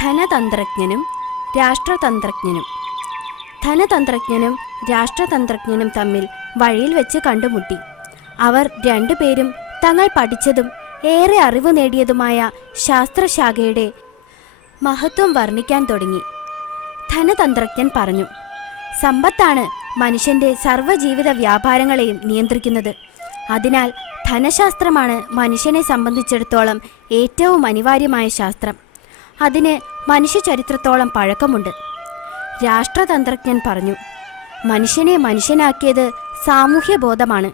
ധനതന്ത്രജ്ഞനും രാഷ്ട്രതന്ത്രജ്ഞനും. ധനതന്ത്രജ്ഞനും രാഷ്ട്രതന്ത്രജ്ഞനും തമ്മിൽ വഴിയിൽ വെച്ച് കണ്ടുമുട്ടി. അവർ രണ്ടുപേരും തങ്ങൾ പഠിച്ചതും ഏറെ അറിവ് നേടിയതുമായ ശാസ്ത്രശാഖയുടെ മഹത്വം വർണിക്കാൻ തുടങ്ങി. ധനതന്ത്രജ്ഞൻ പറഞ്ഞു സമ്പത്താണ് മനുഷ്യന്റെ സർവജീവിത വ്യാപാരങ്ങളെയും നിയന്ത്രിക്കുന്നത്. അതിനാൽ ധനശാസ്ത്രമാണ് മനുഷ്യനെ സംബന്ധിച്ചിടത്തോളം ഏറ്റവും അനിവാര്യമായ ശാസ്ത്രം. അതിന് മനുഷ്യചരിത്രത്തോളം പഴക്കമുണ്ട്. രാഷ്ട്രതന്ത്രജ്ഞൻ പറഞ്ഞു മനുഷ്യനെ മനുഷ്യനാക്കിയത് സാമൂഹ്യ ബോധമാണ്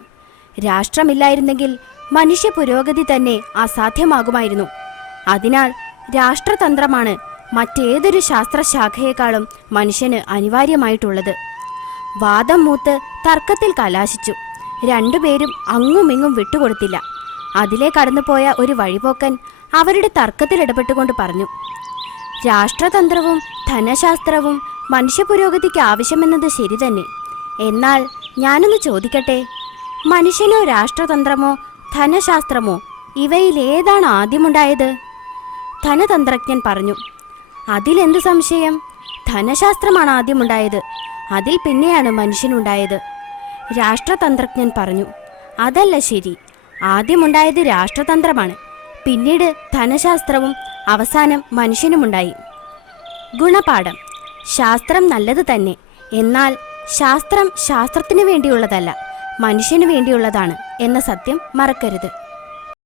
രാഷ്ട്രമില്ലായിരുന്നെങ്കിൽ മനുഷ്യ പുരോഗതി തന്നെ അസാധ്യമാകുമായിരുന്നു. അതിനാൽ രാഷ്ട്രതന്ത്രമാണ് മറ്റേതൊരു ശാസ്ത്രശാഖയെക്കാളും മനുഷ്യന് അനിവാര്യമായിട്ടുള്ളത്. വാദം മൂത്ത് തർക്കത്തിൽ കലാശിച്ചു. രണ്ടുപേരും അങ്ങുമിങ്ങും വിട്ടുകൊടുത്തില്ല. അതിലെ കടന്നുപോയ ഒരു വഴിപോക്കൻ അവരുടെ തർക്കത്തിൽ ഇടപെട്ടുകൊണ്ട് പറഞ്ഞു രാഷ്ട്രതന്ത്രവും ധനശാസ്ത്രവും മനുഷ്യ പുരോഗതിക്ക് ആവശ്യമെന്നത് ശരി തന്നെ. എന്നാൽ ഞാനൊന്ന് ചോദിക്കട്ടെ? മനുഷ്യനോ രാഷ്ട്രതന്ത്രമോ ധനശാസ്ത്രമോ ഇവയിൽ ഏതാണ് ആദ്യമുണ്ടായത്? ധനതന്ത്രജ്ഞൻ പറഞ്ഞു അതിലെന്ത് സംശയം? ധനശാസ്ത്രമാണ് ആദ്യമുണ്ടായത്. അതിൽ പിന്നെയാണ് മനുഷ്യനുണ്ടായത്. രാഷ്ട്രതന്ത്രജ്ഞൻ പറഞ്ഞു അതല്ല ശരി. ആദ്യമുണ്ടായത് രാഷ്ട്രതന്ത്രമാണ്. പിന്നീട് ധനശാസ്ത്രവും അവസാനം മനുഷ്യനുമുണ്ടായി. ഗുണപാഠം. ശാസ്ത്രം നല്ലത് തന്നെ. എന്നാൽ ശാസ്ത്രം ശാസ്ത്രത്തിനു വേണ്ടിയുള്ളതല്ല മനുഷ്യനു വേണ്ടിയുള്ളതാണ് എന്ന സത്യം മറക്കരുത്.